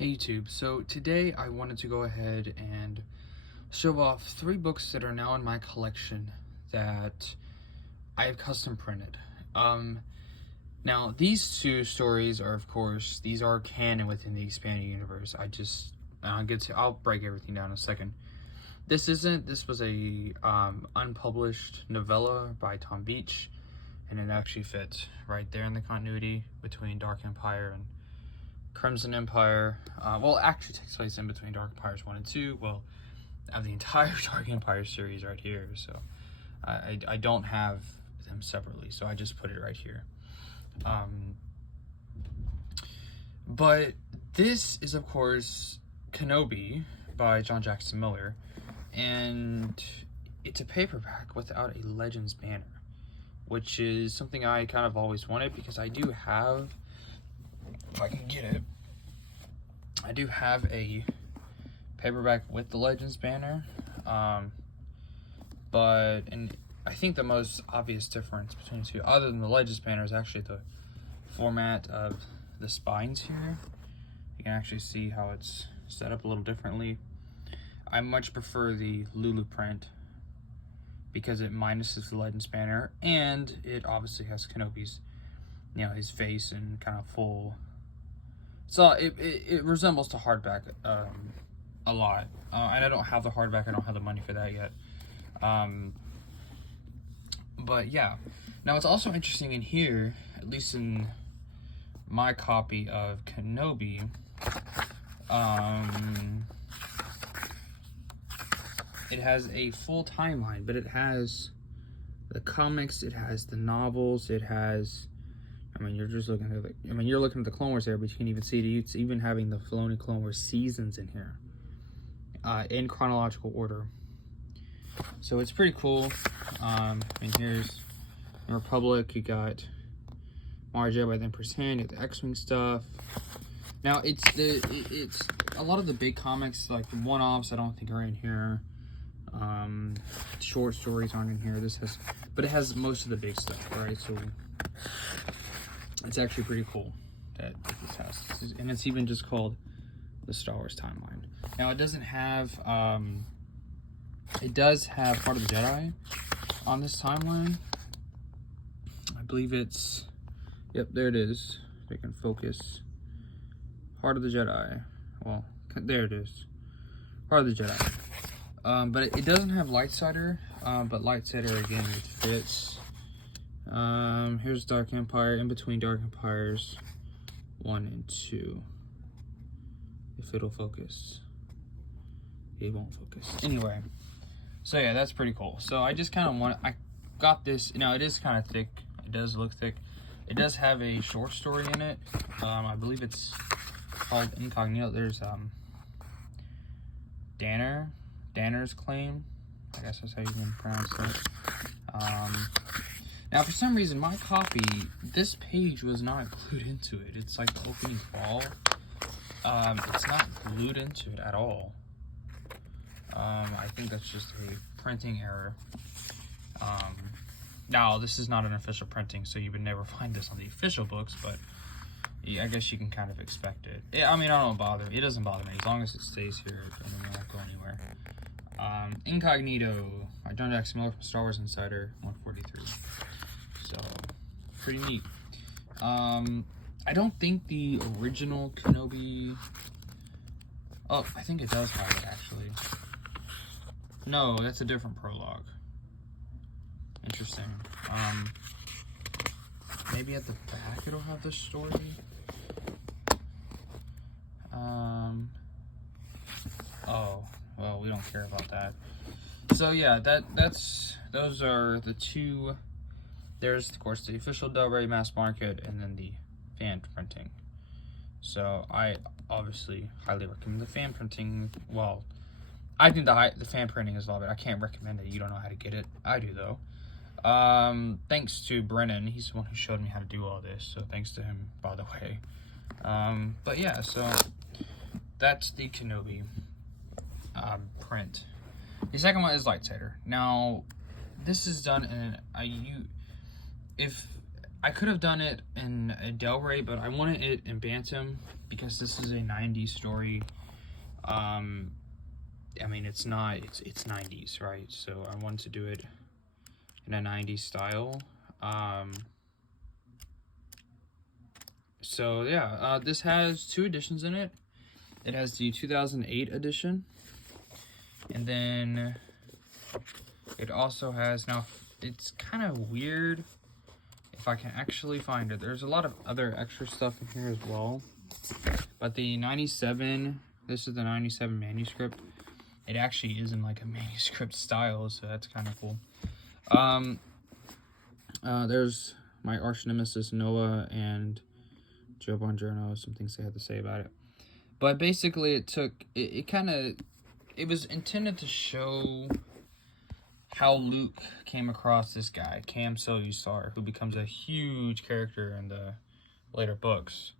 Hey YouTube, so today I wanted to go ahead and show off 3 books that are now in my collection that I have custom printed. Now these 2 stories are, of course, these are canon within the expanded universe. I'll break everything down in a second. This was a unpublished novella by Tom Beach, and it actually fits right there in the continuity between Dark Empire and Crimson Empire. Well, it actually takes place in between Dark Empires 1 and 2. Well, I have the entire Dark Empire series right here, so I don't have them separately, so I just put it right here. But this is, of course, Kenobi by John Jackson Miller, and it's a paperback without a Legends banner, which is something I kind of always wanted, because I do have, if I can get it, I do have a paperback with the Legends banner, and I think the most obvious difference between the 2, other than the Legends banner, is actually the format of the spines here. You can actually see how it's set up a little differently. I much prefer the Lulu print because it minuses the Legends banner, and it obviously has Kenobi's, his face and kind of full. So it resembles the hardback a lot, and I don't have the hardback. I don't have the money for that yet. But yeah, now it's also interesting in here, at least in my copy of Kenobi. It has a full timeline, but it has the comics, it has the novels, it has. You're just looking at you're looking at the Clone Wars there, but you can even see it's even having the Filoni Clone Wars seasons in here, in chronological order. So it's pretty cool. Here's the Republic. You got Mara Jedi by then percent, the X-Wing stuff. Now it's a lot of the big comics, like the one-offs, I don't think are in here. Short stories aren't in here. But it has most of the big stuff, right? So it's actually pretty cool that this has, and it's even just called the Star Wars timeline. Now it doesn't have, it does have Heart of the Jedi on this timeline. I believe it's, yep, there it is. They can focus. Heart of the Jedi. Well, there it is. Heart of the Jedi. But it doesn't have Lightsider, but Lightsider, again, it fits. Here's Dark Empire, in between Dark Empires 1 and 2. If it'll focus. It won't focus. Anyway, so yeah, that's pretty cool. So I just kind of I got this. Now it is kind of thick. It does look thick. It does have a short story in it. I believe it's called Incognito. There's Danner's Claim. I guess that's how you can pronounce it. Now, for some reason, my copy, this page was not glued into it. It's like the opening ball. It's not glued into it at all. I think that's just a printing error. Now, this is not an official printing, so you would never find this on the official books, but I guess you can kind of expect it. I don't bother. It doesn't bother me. As long as it stays here, it won't go anywhere. Incognito by John Jackson Miller from Star Wars Insider 143. So, pretty neat. I don't think the original Kenobi. Oh, I think it does have it, actually. No, that's a different prologue. Interesting. Maybe at the back it'll have the story. Oh, well, we don't care about that. So yeah, those are the 2. There's, of course, the official Del Rey mass market, and then the fan printing. So I obviously highly recommend the fan printing. Well, I think the fan printing is a lot better. I can't recommend it. You don't know how to get it. I do, though. Thanks to Brennan. He's the one who showed me how to do all this. So thanks to him, by the way. But yeah, so that's the Kenobi print. The second one is Lightsider. Now, this is done in if I could have done it in a Del Rey, but I wanted it in Bantam because this is a 90s story. I mean, it's 90s, right? So I wanted to do it in a 90s style. So yeah, this has 2 editions in it. It has the 2008 edition, and then it also has, now it's kind of weird if I can actually find it. There's a lot of other extra stuff in here as well, but the 97, this is the 97 manuscript. It actually is in like a manuscript style, so that's kind of cool. There's my arch nemesis Noah and Joe Bongiorno, some things they had to say about it. But basically it was intended to show how Luke came across this guy, Cam Solusar, who becomes a huge character in the later books.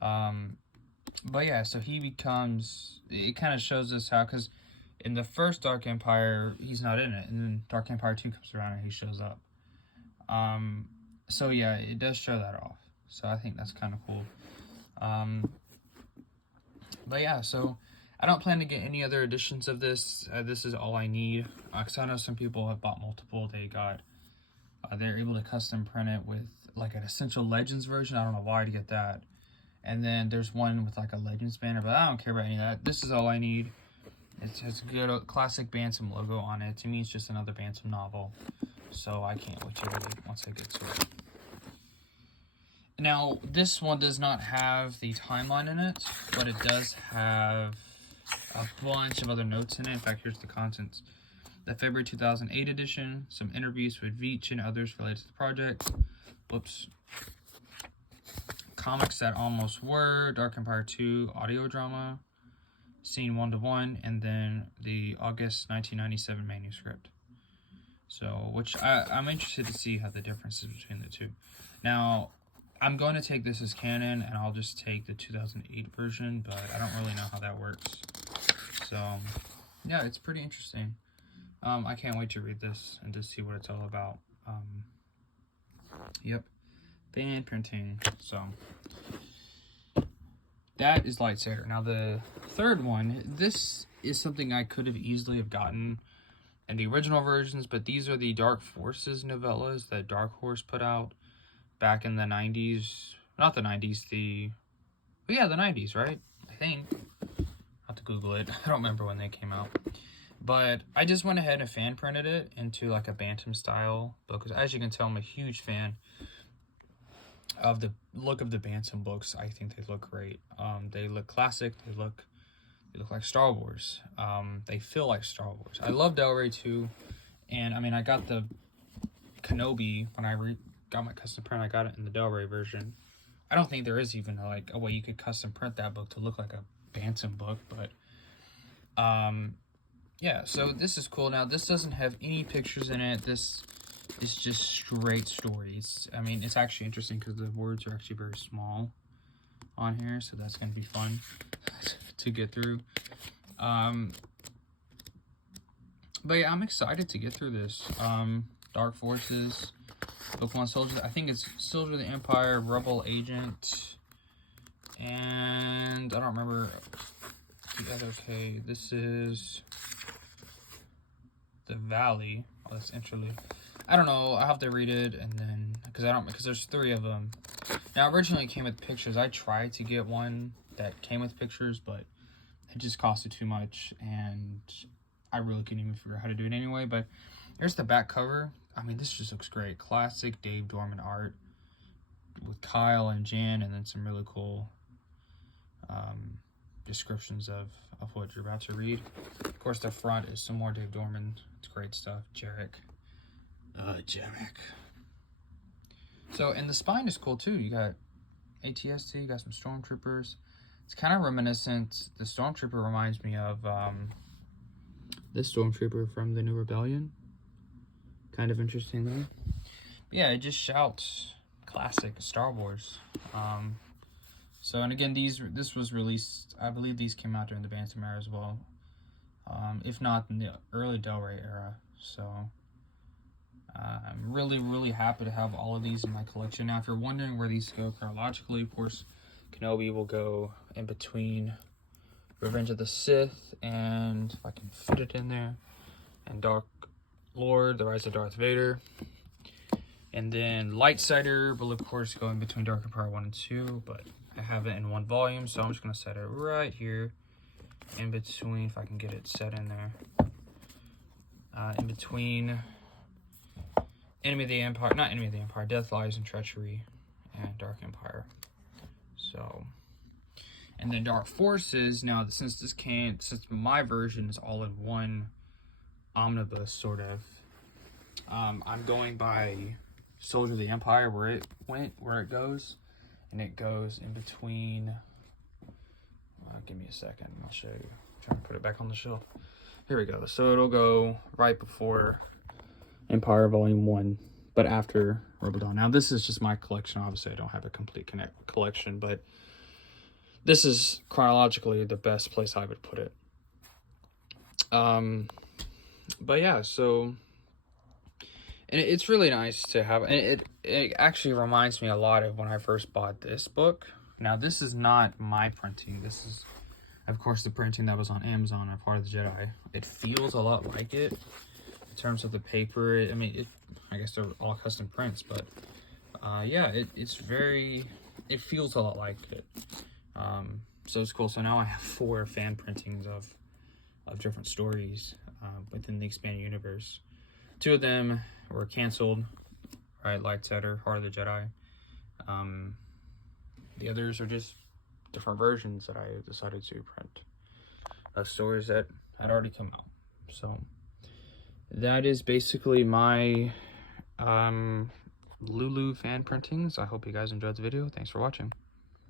But yeah, so he becomes, it kind of shows us how, because in the first Dark Empire, he's not in it, and then Dark Empire 2 comes around and he shows up. So yeah, it does show that off. So I think that's kind of cool. But yeah, so I don't plan to get any other editions of this. This is all I need. Because I know some people have bought multiple. They got, they're able to custom print it with like an Essential Legends version. I don't know why to get that. And then there's one with like a Legends banner, but I don't care about any of that. This is all I need. It has a good classic Bantam logo on it. To me, it's just another Bantam novel. So I can't wait to read it once I get to it. Now, this one does not have the timeline in it, but it does have a bunch of other notes in it. In fact, here's the contents. The February 2008 edition, some interviews with Veach and others related to the project. Whoops. Comics that almost were, Dark Empire 2 audio drama, scene 1-to-1, and then the August 1997 manuscript. So, which I'm interested to see how the differences between the two. Now, I'm going to take this as canon, and I'll just take the 2008 version, but I don't really know how that works. So, yeah, it's pretty interesting. I can't wait to read this and to see what it's all about. Yep. Fan printing. So, that is Lightsaber. Now, the third one, this is something I could have easily have gotten in the original versions, but these are the Dark Forces novellas that Dark Horse put out back in the 90s. Not the 90s, the 90s, right? I think. I'll have to Google it. I don't remember when they came out. But I just went ahead and fan printed it into like a Bantam style book. Because as you can tell, I'm a huge fan of the look of the Bantam books. I think they look great. They look classic. They look like Star Wars. They feel like Star Wars. I love Del Rey too. And I mean, I got the Kenobi when I got my custom print. I got it in the Del Rey version. I don't think there is even like a way you could custom print that book to look like a Bantam book, but yeah, so this is cool. Now, this doesn't have any pictures in it. This is just straight stories. I mean, it's actually interesting because the words are actually very small on here, so that's going to be fun to get through. But yeah, I'm excited to get through this. Dark Forces, Book 1 Soldier. I think it's Soldier of the Empire, Rebel Agent, and I don't remember the other. Okay, this is the Valley. Oh, that's interlude. I don't know. I have to read it, and then because there's 3 of them. Now, originally it came with pictures. I tried to get one that came with pictures, but it just costed too much, and I really couldn't even figure out how to do it anyway. But here's the back cover. I mean, this just looks great. Classic Dave Dorman art with Kyle and Jan, and then some really cool descriptions of what you're about to read. Of course, the front is some more Dave Dorman. It's great stuff. Jarek. So, and the spine is cool too. You got ATST, you got some stormtroopers. It's kind of reminiscent. The stormtrooper reminds me of this stormtrooper from the New Rebellion. Kind of interesting though. But yeah, it just shouts classic Star Wars. So, and again, this was released, I believe these came out during the Bantam era as well. If not in the early Del Rey era. So, I'm really, really happy to have all of these in my collection. Now, if you're wondering where these go chronologically, of course, Kenobi will go in between Revenge of the Sith and, if I can fit it in there, and Dark Lord, The Rise of Darth Vader. And then Lightsider will, of course, go in between Dark Empire 1 and 2, but I have it in one volume, so I'm just going to set it right here in between, if I can get it set in there. In between Enemy of the Empire, not Enemy of the Empire, Death, Lies, and Treachery, and Dark Empire. So, and then Dark Forces, now since my version is all in one omnibus, sort of, I'm going by Soldier of the Empire, where it goes, and it goes in between, give me a second, I'll show you. I'm trying to put it back on the shelf. Here we go. So it'll go right before Empire Volume 1, but after Rebel Dawn. Now this is just my collection. Obviously I don't have a complete collection, but this is chronologically the best place I would put it. But yeah, so, and it's really nice to have, and it actually reminds me a lot of when I first bought this book. Now this is not my printing. This is, of course, the printing that was on Amazon of Heart of the Jedi. It feels a lot like it in terms of the paper. I mean, I guess they're all custom prints, but yeah, it feels a lot like it. So it's cool. So now I have 4 fan printings of different stories within the expanded universe. 2 of them were canceled, right? Lightsider, Heart of the Jedi. The others are just different versions that I decided to print of stories that had already come out. So that is basically my Lulu fan printings. I hope you guys enjoyed the video. Thanks for watching.